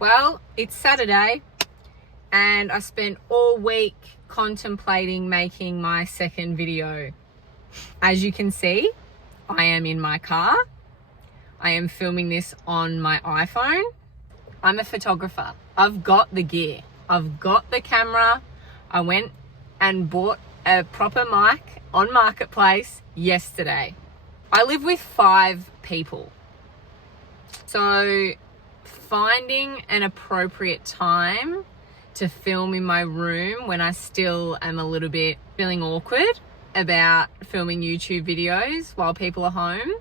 Well, it's Saturday and I spent all week contemplating making my second video. As you can see, I am in my car. I am filming this on my iPhone. I'm a photographer. I've got the gear. I've got the camera. I went and bought a proper mic on Marketplace yesterday. I live with 5 people. So finding an appropriate time to film in my room when I still am a little bit feeling awkward about filming YouTube videos while people are home.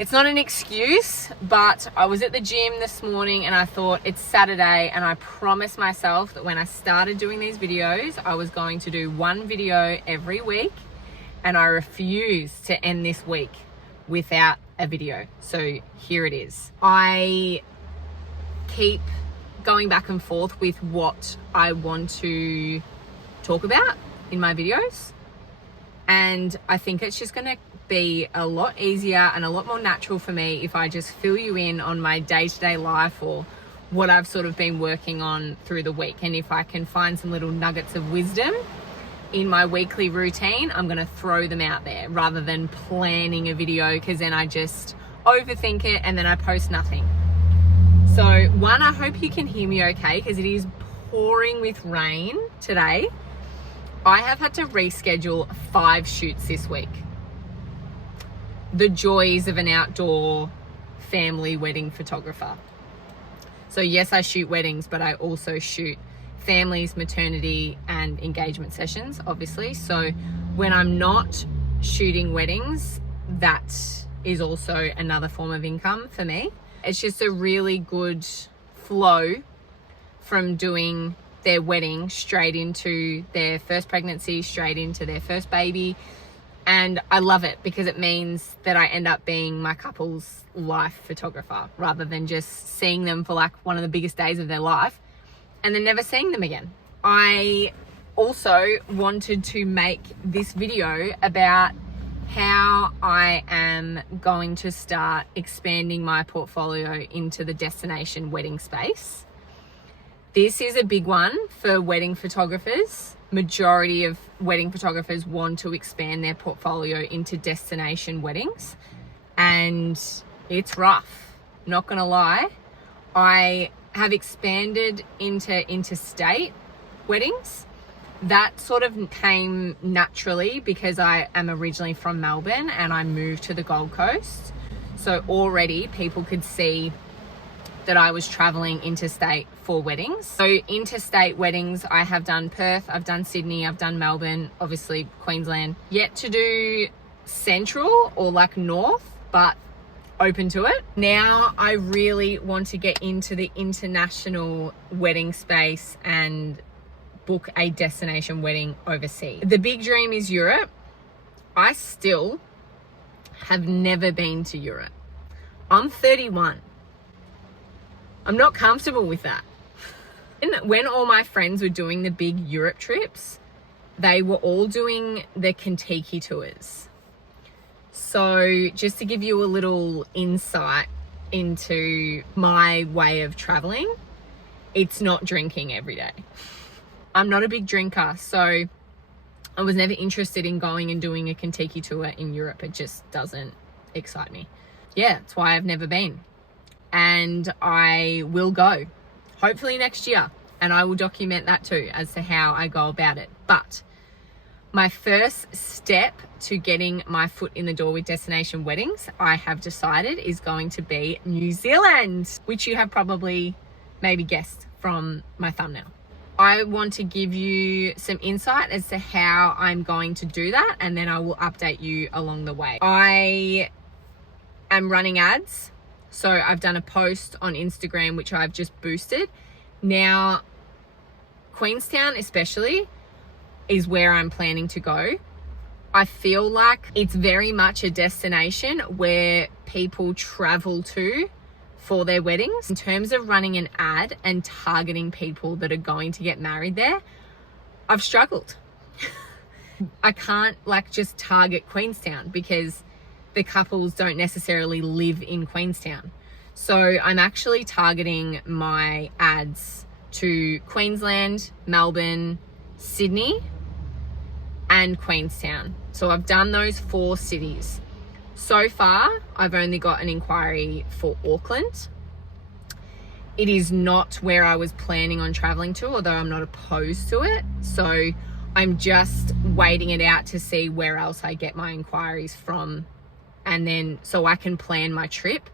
It's not an excuse, but I was at the gym this morning and I thought it's Saturday and I promised myself that when I started doing these videos, I was going to do one video every week, and I refuse to end this week without a video. So here it is. I keep going back and forth with what I want to talk about in my videos, and I think it's just going to be a lot easier and a lot more natural for me if I just fill you in on my day-to-day life or what I've sort of been working on through the week. And if I can find some little nuggets of wisdom in my weekly routine, I'm going to throw them out there rather than planning a video, because then I just overthink it and then I post nothing. So one, I hope you can hear me okay, because it is pouring with rain today. I have had to reschedule 5 shoots this week. The joys of an outdoor family wedding photographer. So yes, I shoot weddings, but I also shoot families, maternity and engagement sessions, obviously. So when I'm not shooting weddings, that is also another form of income for me. It's just a really good flow from doing their wedding straight into their first pregnancy, straight into their first baby. And I love it because it means that I end up being my couple's life photographer rather than just seeing them for like one of the biggest days of their life and then never seeing them again. I also wanted to make this video about how I am going to start expanding my portfolio into the destination wedding space. This is a big one for wedding photographers. Majority of wedding photographers want to expand their portfolio into destination weddings, and it's rough, not gonna lie. I have expanded into interstate weddings. That sort of came naturally because I am originally from Melbourne and I moved to the Gold Coast. So already people could see that I was traveling interstate for weddings. So interstate weddings, I have done Perth, I've done Sydney, I've done Melbourne, obviously Queensland. Yet to do central or like north, but open to it. Now I really want to get into the international wedding space and book a destination wedding overseas. The big dream is Europe. I still have never been to Europe. I'm 31. I'm not comfortable with that. And when all my friends were doing the big Europe trips, they were all doing the Kentucky tours. So just to give you a little insight into my way of traveling, it's not drinking every day. I'm not a big drinker, so I was never interested in going and doing a Kentucky tour in Europe. It just doesn't excite me. Yeah, that's why I've never been. And I will go, hopefully next year. And I will document that too as to how I go about it. But my first step to getting my foot in the door with destination weddings, I have decided, is going to be New Zealand, which you have probably maybe guessed from my thumbnail. I want to give you some insight as to how I'm going to do that, and then I will update you along the way. I am running ads. So I've done a post on Instagram, which I've just boosted. Now, Queenstown especially is where I'm planning to go. I feel like it's very much a destination where people travel to for their weddings. In terms of running an ad and targeting people that are going to get married there, I've struggled. I can't like just target Queenstown because the couples don't necessarily live in Queenstown. So I'm actually targeting my ads to Queensland, Melbourne, Sydney, and Queenstown. So I've done those 4 cities. So far, I've only got an inquiry for Auckland. It is not where I was planning on traveling to, although I'm not opposed to it. So I'm just waiting it out to see where else I get my inquiries from, and then so I can plan my trip.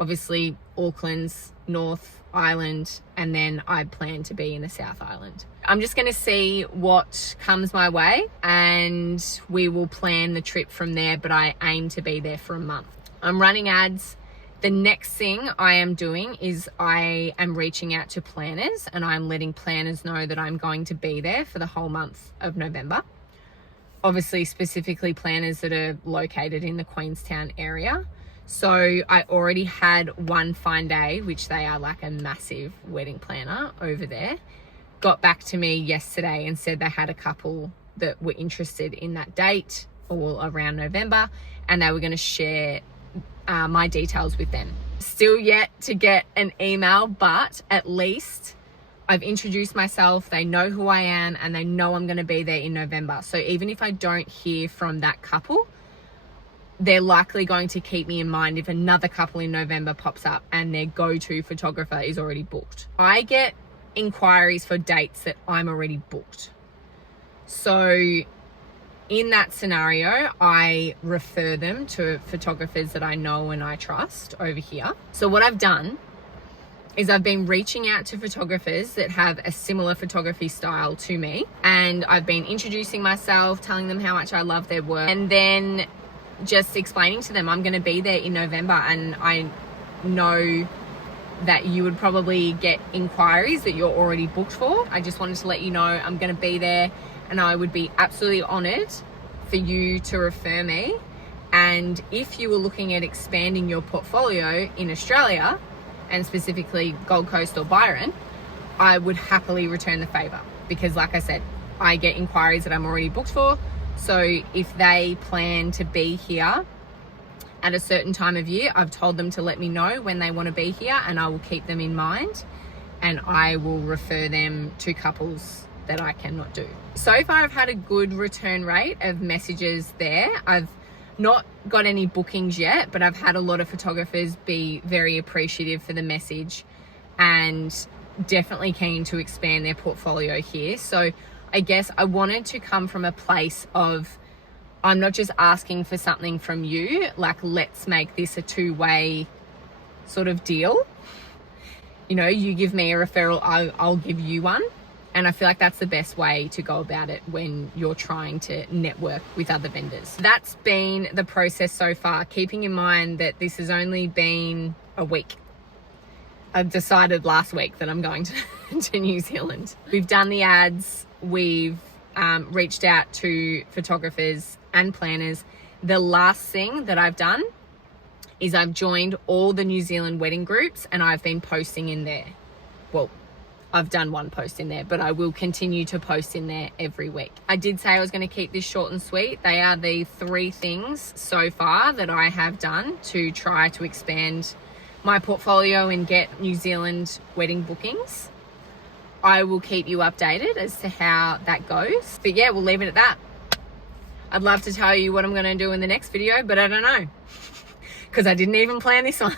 Obviously, Auckland's North Island, and then I plan to be in the South Island. I'm just going to see what comes my way, and we will plan the trip from there, but I aim to be there for a month. I'm running ads. The next thing I am doing is I am reaching out to planners, and I'm letting planners know that I'm going to be there for the whole month of November. Obviously, specifically planners that are located in the Queenstown area. So I already had one Fine Day, which they are like a massive wedding planner over there, got back to me yesterday and said they had a couple that were interested in that date or around November, and they were going to share my details with them. Still yet to get an email, but at least I've introduced myself. They know who I am, and they know I'm going to be there in November. So even if I don't hear from that couple, they're likely going to keep me in mind if another couple in November pops up and their go-to photographer is already booked. I get inquiries for dates that I'm already booked. So in that scenario, I refer them to photographers that I know and I trust over here. So what I've done is I've been reaching out to photographers that have a similar photography style to me, and I've been introducing myself, telling them how much I love their work, and then just explaining to them I'm going to be there in November, and I know that you would probably get inquiries that you're already booked for. I just wanted to let you know I'm going to be there, and I would be absolutely honored for you to refer me. And if you were looking at expanding your portfolio in Australia, and specifically Gold Coast or Byron, I would happily return the favor, because like I said, I get inquiries that I'm already booked for. So if they plan to be here at a certain time of year, I've told them to let me know when they want to be here, and I will keep them in mind, and I will refer them to couples that I cannot do. So far, I've had a good return rate of messages there. I've not got any bookings yet, but I've had a lot of photographers be very appreciative for the message and definitely keen to expand their portfolio here. So I guess I wanted to come from a place of, I'm not just asking for something from you, like let's make this a two-way sort of deal. You know, you give me a referral, I'll give you one. And I feel like that's the best way to go about it when you're trying to network with other vendors. That's been the process so far, keeping in mind that this has only been a week. I've decided last week that I'm going to New Zealand. We've done the ads. We've reached out to photographers and planners. The last thing that I've done is I've joined all the New Zealand wedding groups, and I've been posting in there. Well, I've done one post in there, but I will continue to post in there every week. I did say I was going to keep this short and sweet. They are the 3 things so far that I have done to try to expand my portfolio and get New Zealand wedding bookings. I will keep you updated as to how that goes. But yeah, we'll leave it at that. I'd love to tell you what I'm going to do in the next video, but I don't know, because I didn't even plan this one.